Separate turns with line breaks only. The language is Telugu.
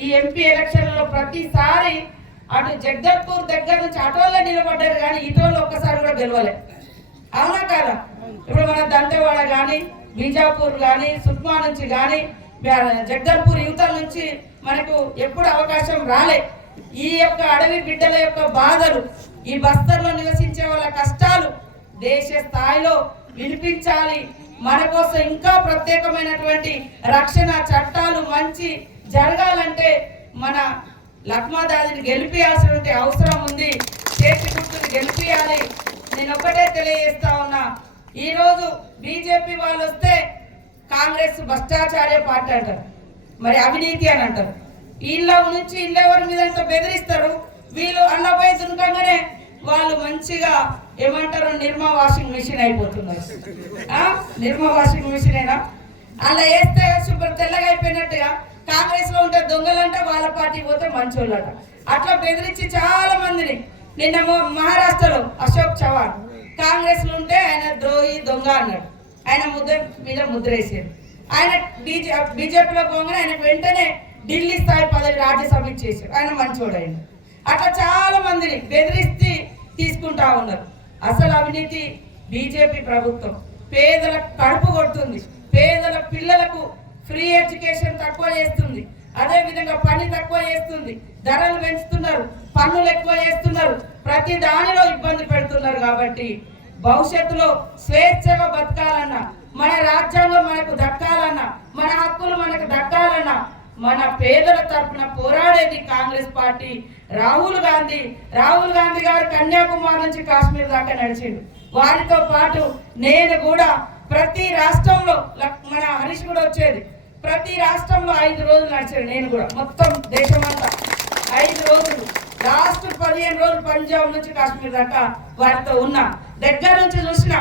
ఈ ఎంపీ ఎలక్షన్లో ప్రతిసారి అటు జగదల్పూర్ దగ్గర నుంచి అటోల్లో నిలబడ్డారు కానీ ఇటోళ్ళు ఒక్కసారి కూడా గెలవలే. అవునా కాదా? ఇప్పుడు మన దంతేవాడ కానీ బీజాపూర్ కానీ సుక్మా నుంచి కానీ జగదల్పూర్ యువతల నుంచి మనకు ఎప్పుడు అవకాశం రాలే. ఈ యొక్క అడవి బిడ్డల యొక్క బాధలు ఈ బస్తర్లో నివసించే వాళ్ళ కష్టాలు దేశ స్థాయిలో వినిపించాలి. మన కోసం ఇంకా ప్రత్యేకమైనటువంటి రక్షణ చట్టాలు మంచి జరగాలంటే మన లక్మాదాదిని గెలిపియాల్సినటువంటి అవసరం ఉంది. చేతి గుర్తుని గెలిపియాలి. నేను ఒకటే తెలియజేస్తా ఉన్నా. ఈరోజు బీజేపీ వాళ్ళు వస్తే కాంగ్రెస్ భ్రష్టాచార్య పార్టీ అంటారు. మరి అవినీతి అని అంటారు. ఇళ్ళ నుంచి ఇళ్ళెవరి మీద బెదిరిస్తారు? వీళ్ళు అన్న వాళ్ళు మంచిగా ఏమంటారు? నిర్మా వాషింగ్ మిషన్ అయిపోతున్నారు. నిర్మా వాషింగ్ మిషనేనా? అలా వేస్తే శుభ్రం తెల్లగా అయిపోయినట్టుగా కాంగ్రెస్లో ఉంటే దొంగలంటే వాళ్ళ పార్టీ పోతే మంచోళ్ళట. అట్లా బెదిరించి చాలా మందిని. నిన్న మహారాష్ట్రలో అశోక్ చవాన్ కాంగ్రెస్లో ఉంటే ఆయన ద్రోహి దొంగ అన్నాడు. ఆయన ముద్ర మీద ముద్ర వేసాడు ఆయన బీజే బీజేపీలో పోగానే ఆయనకు వెంటనే ఢిల్లీ స్థాయి పదవి రాజ్యసభ ఇచ్చేసాడు ఆయన మంచోడు ఆయన అట్లా చాలా మందిని బెదిరిస్తే తీసుకుంటా ఉన్నారు. అసలు అవినీతి బీజేపీ ప్రభుత్వం. పేదల కడుపు కొడుతుంది. పేదల పిల్లలకు ఫ్రీ ఎడ్యుకేషన్ తక్కువ చేస్తుంది. అదే విధంగా పని తక్కువ చేస్తుంది. ధరలు పెంచుతున్నారు. పన్నులు ఎక్కువ చేస్తున్నారు. ప్రతి దానిలో ఇబ్బంది పెడుతున్నారు కాబట్టి భవిష్యత్తులో స్వేచ్ఛగా బతకాలన్నా మన రాజ్యాంగం మనకు దక్కాలన్నా మన హక్కులు మనకు మన పేదల తరపున పోరాడేది కాంగ్రెస్ పార్టీ. రాహుల్ గాంధీ రాహుల్ గాంధీ గారు కన్యాకుమారి నుంచి కాశ్మీర్ దాకా నడిచిండు. వారితో పాటు నేను కూడా ప్రతి రాష్ట్రంలో మన హరీష్ కూడా వచ్చేది. ప్రతి రాష్ట్రంలో ఐదు రోజులు నడిచాడు నేను కూడా. మొత్తం దేశమంతా ఐదు రోజులు. లాస్ట్ పదిహేను రోజులు పంజాబ్ నుంచి కాశ్మీర్ దాకా వారితో ఉన్నా. దగ్గర నుంచి చూసిన